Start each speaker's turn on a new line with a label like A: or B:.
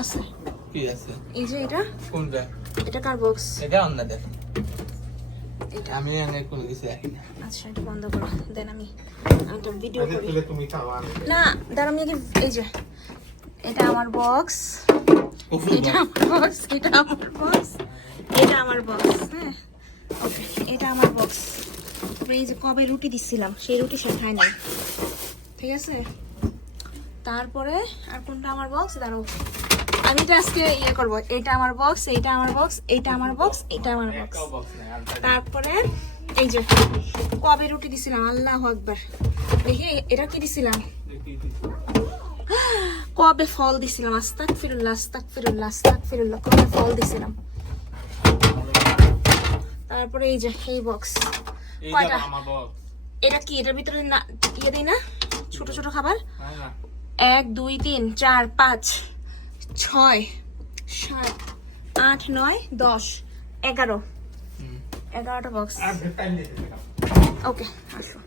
A: আছে কি আছে এই যে এটা কোনটা এটা কার বক্স
B: এটা অন্যদের এটা আমি এনে কোনো কিছু রাখি না
A: আচ্ছা এটা বন্ধ করো দেন আমি একটা ভিডিও
B: করি তুমি খাও
A: না দাঁড়া আমি এই যে এটা আমার বক্স এটা আমার বক্স এটা আমার বক্স হ্যাঁ। এটা আমার বক্স হ্যাঁ ওকে এটা আমার বক্স তারপরে এই যে কবে রুটি দিছিলাম সেই রুটি সে খায় নাই ঠিক আছে তারপরে আর কোনটা আমার বক্স দাঁড়ো আমি এটা আজকে ইয়ে করবো এটা আমার বক্স এইটা আমার বক্স এইটা আমার বক্স এইটা আমার বক্স তারপরে এই যে কবে রুটি দিছিলাম আল্লাহ একবার দেখি এটা কি দিছিলাম কবে ফল দিছিলাম আস্তাক ফিরুল্লাহ আস্তাক ফিরুল্লাহ আস্তাক ফিরুল্লাহ কবে ফল দিছিলাম তারপরে এই যে এই বক্স কয়টা এটা কি এটার ভিতরে না ইয়ে দেয় না ছোট ছোট খাবার হ্যাঁ, হ্যাঁ। এক দুই তিন চার পাঁচ ছয় সাত আট নয় দশ এগারো এগারোটা বক্স ওকে আসো